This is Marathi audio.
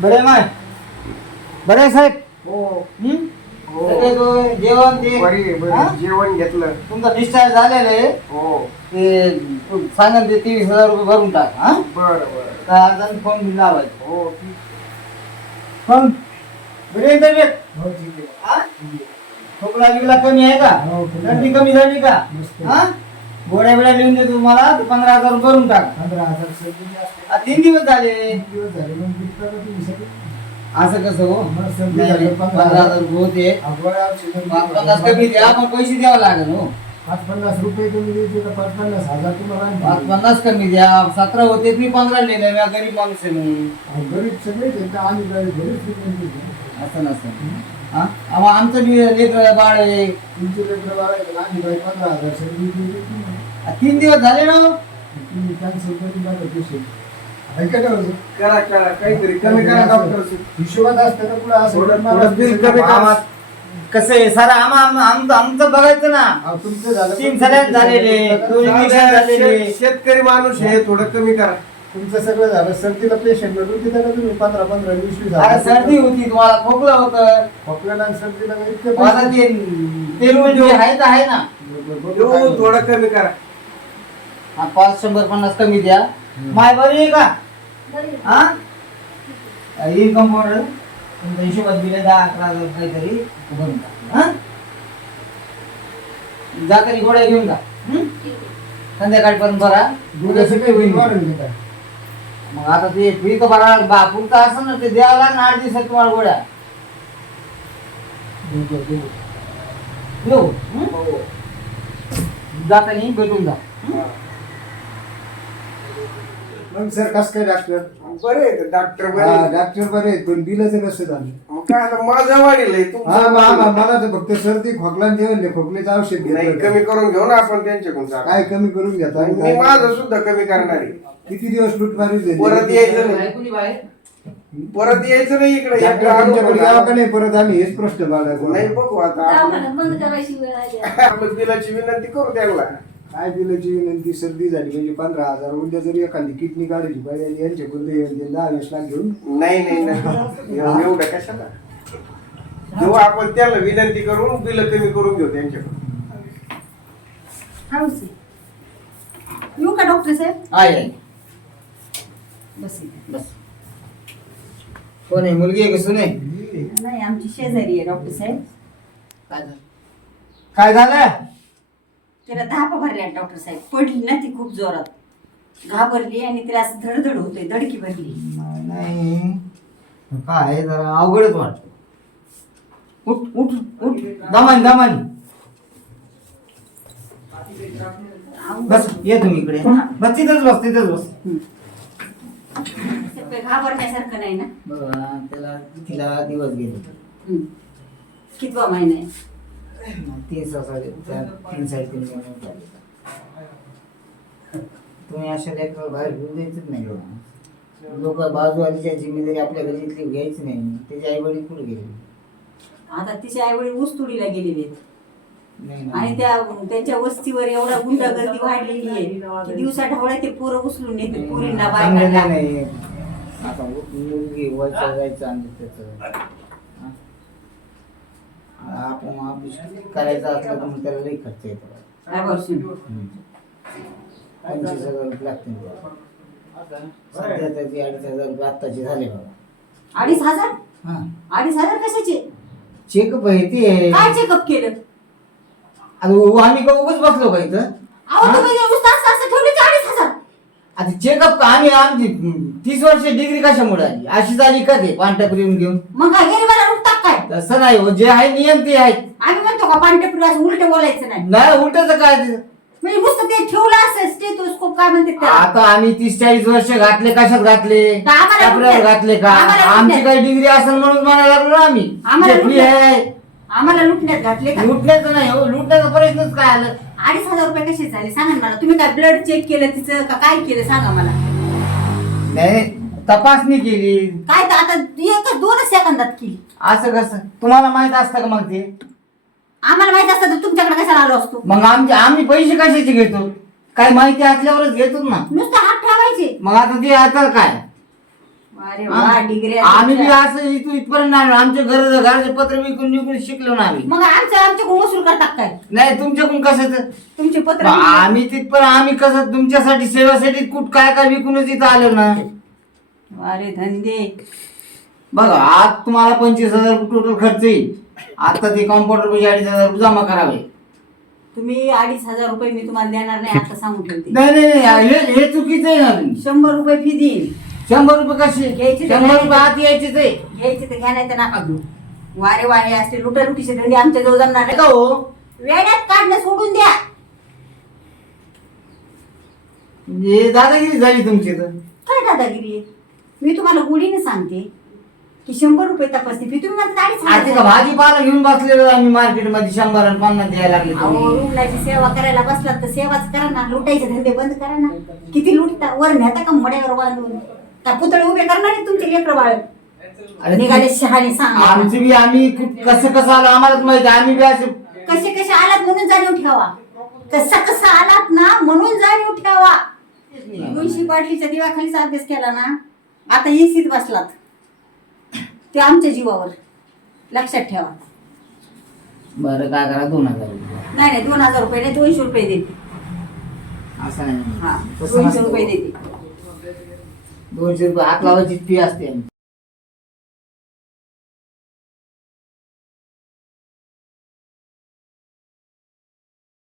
बरे माय बरे साहेब. हो जेवण ते जेवण घेतलं. तुमचा डिस्चार्ज झालेला आहे. हो ते सांगा ते 23,000 रुपये भरून टाक. हा बरं बरं. काय फोन बिल लावायचं. हो पण बरे तब्येत. हो ठीक आहे. हा खोकला बिकला कमी आहे का? थंडी कमी झाली का? हा गोळ्या बिळ्या लिहून दे तुम्हाला. 15,000 रुपये भरून टाक. 15,000 3 दिवस झाले. झाले मग असं कसं हो? 15,000 रुपये होते. 50 कमी द्या पण पैसे द्यावं लागेल हो. 50 रुपये तुम्ही द्यायचे तर 50,000 तुम्हाला 50 कमी द्या. 17 होते मी 15 लिहिले. मी गरीब माणूस आहे मी. गरीब सगळेच आम्ही गरीब असं नसतं. हा आमचं बी लेकर बाळ आहे. तुमचे लेकर बाळ आहे तर आम्ही 15,000 3 दिवस झाले ना. तुम्ही कॅन्सल करून टाका पैसे. करा करा काहीतरी कमी करा. डॉक्टर हिशोबात असतं का पुढे असं बिल कमी करा. कसं आहे सारा आमचं बघायचं ना. तुमचं झालं 3 सगळ्यात झालेले. शेतकरी माणूस आहे थोडं कमी करा. तुमचं सगळं झालं. सर्दीला पेशंट होती त्याला तुम्ही 15-20 सर्दी होती तुम्हाला खोकलं होतं. खोकल्याला सर्दीला माझा ते तेल आहे ना. थोडं कमी करा. 150 कमी द्या. माय बरी आहे का? हा येईल कंपाऊंडर. तुमच्या हिशोबात दिले 10-11,000 काहीतरी भरून टाक. हा जा तरी गोळ्या घेऊन जा. संध्याकाळपर्यंत भरा. दुधाचं काही होईल वाढून देता. मग आता ते फ्री तर भरा पुरतं असं ना. ते द्यावं लागणार 8 दिवसात तुम्हाला गोळ्या देऊ. जातानी भेटून जा. मग सर कसं काय डॉक्टर बरे डॉक्टर डॉक्टर बरे आहेत पण बिलाचं कसं झालं? मग काय आता माझं वाढील मला तर फक्त सर्दी खोकला ठेवले. खोकल्याचं औषध नाही घेतलं. कमी करून घेऊ ना आपण त्यांच्याकडून काय कमी करून घेता? मी माझं सुद्धा कमी करणार आहे. किती दिवस लुटमारी झाली? परत यायचं नाही. परत यायचं नाही इकडे. तुमच्याकडे यावं का नाही परत? आम्ही हेच प्रश्न बाळगतो. नाही बघू आता आपण बिलाची विनंती करू त्यांना. काय बिलाची विनंती? सर्दी झाली म्हणजे 15,000. उद्या जरी एखादी किडनी काढायची पाहिजे यांच्याकडून 10-20 लाख घेऊन. नाही नाही नाही एवढं कशाला देऊ आपण. त्याला विनंती करून बिल कमी करून घेऊ त्यांच्याकडून. येऊ का डॉक्टर साहेब? आहे बस बस. कोण आहे? मुलगी आहे का सुने? नाही आमची शेजारी आहे डॉक्टर साहेब. काय झालं? तिला धापा भरल्या डॉक्टर साहेब. पडली ना ती खूप जोरात. घाबरली आणि तिला असं धडधड होतोय. धडकी भरली. नाही काय जरा अवघडच वाटत. उठ उठ उठ. दमानी बस. ये तुम्ही इकडे. बस तिथंच बस. घाबरण्यासारखं नाही ना. बघा त्याला तिला दिवस गेले. कितवा महिना आहे? 3-3.5 तुम्ही अशा लेकराला बाहेर घेऊन द्यायचंच नाही. लोक बाजूवालीच्या जिम्मेदारी आपल्या घरीतली घ्यायची नाही. त्याचे आई वडील कुठे गेले? आता तिचे आई वडील ऊसतोडीला गेलेले आहेत. नाही आणि त्यांच्या वस्तीवर एवढा गुंडागर्दी वाढलेली आहे की दिवसा ढवळ्या ते पोरं उचलून नेते. पोरींना बायकांना. नाही आता मुलगी वरचं जायचं आणि त्याचं आपण करायचं असलं तर मग त्याला लई खर्च येतो. 25,000 रुपये लागतील. सध्या त्याची 2,500 रुपये आत्ताचे झाले बाबा. 2,500? हा 2,500 कशाचे? चेकअप आहे ते. काय चेकअप केलं? आम्ही का उगाच बसलो का इथं? अहो तुम्ही असं ठेवले 2,500. आता चेकअप का? आमची 30 वर्ष डिग्री कशामुळे आली? अशी झाली का ते पांढऱ्या घेऊन? मग काय गरीबाला लुटतात काय? तसं नाही हो. जे आहे नियम ते आहेत. आम्ही म्हणतो का पांढरे असं उलट बोलायचं नाही? नाही उलटच काय ते. म्हणजे नुसतं ते ठेवलं असं स्टेथोस्कोप काय म्हणते त्याला? आता आम्ही 30-40 वर्ष घातले. कशात घातले? आम्हाला कपड्यावर घातले का? आम्हाला आमची काही डिग्री असेल म्हणून म्हणायला लागलो ना आम्ही. आम्हाला जे free आहे. आम्हाला लुटण्यात घातले का? लुटण्याचं नाही हो. लुटण्याचा प्रश्नच काय आलं? 2,500 रुपये कसे झाले सांगा ना मला. तुम्ही काय ब्लड चेक केलं तिचं का काय केलं सांगा मला. नाही तपासणी केली. काय तर आता 1-2 सेकंदात केली. असं कसं? तुम्हाला माहित असतं का मग ते? आम्हाला माहित असतं तर तुमच्याकडे कशाला आलो असतो? मग आम्ही पैसे कशाचे घेतो? काय माहिती असल्यावरच घेतो ना. नुसतं हात ठेवा लावायचे. मग आता ते आता काय अरे वा डिग्री आम्ही बी असं इथपर्यंत आलो. आमच्या घराचे पत्र विकून निघून शिकलो ना आम्ही. मग आमच्याकडून वसूल करतात काय नाही तुमच्याकडून कसं तुमचे पत्र आम्ही तिथपर्यंत आम्ही कसं तुमच्यासाठी सेवासाठी कुठ काय काय विकूनच इथं आलो ना. अरे धंदे बघा आज तुम्हाला 25,000 टोटल खर्च येईल. आता ते कॉम्प्युटर 2,500 जमा करावे. तुम्ही 2,500 रुपये मी तुम्हाला देणार नाही आता सांगून ठेवते. नाही हे चुकीचं आहे ना. तुम्ही 100 रुपये फी देईल. 100 रुपये कसे घ्यायचे ते 100 रुपये आत यायचेच आहे घ्यायचे ते घ्या नाही तर नका घेऊ. वारे वारे असते लुटालुटीचे धंदे आमच्या जवळ जमणार नाही. का हो वेड्यात काढणं सोडून द्या. हे दादागिरी झाली तुमची तर. काय दादागिरी आहे? मी तुम्हाला गोडीने सांगते की 100 रुपये तपासणी फी तुम्ही म्हणता आता का 2,500. भाजीपाला घेऊन बसलेलो आम्ही मार्केटमध्ये 100 आणि 50 द्यायला लागले अहो तुम्ही. रुग्णाची सेवा करायला बसलात तर सेवाच करा ना. लुटायचे धंदे बंद करा ना. किती लुटता वर नेता का मड्यावर बांधून का पुतळे उभे करणार आहे तुमचे लेकर बाळ अरे निघाले शहाणे सांगा. आमची बी आम्ही कसं आलो आम्हालाच माहिती. आम्ही बी असे कसे आलात म्हणून जाणीव ठेवा. कसा आलात ना म्हणून जाणीव ठेवा. 200 बाटलीच्या दिवाखालीचा अभ्यास केला ना आता एसीत बसलात ते आमच्या जीवावर लक्षात ठेवा. बरं काय करा 2,000 रुपये. नाही 2,000 रुपये नाही 200 रुपये देते. असं नाही हा तसं 200 नसतं. रुपये देते. 200 रुपये हात लावायची फी असते आमची.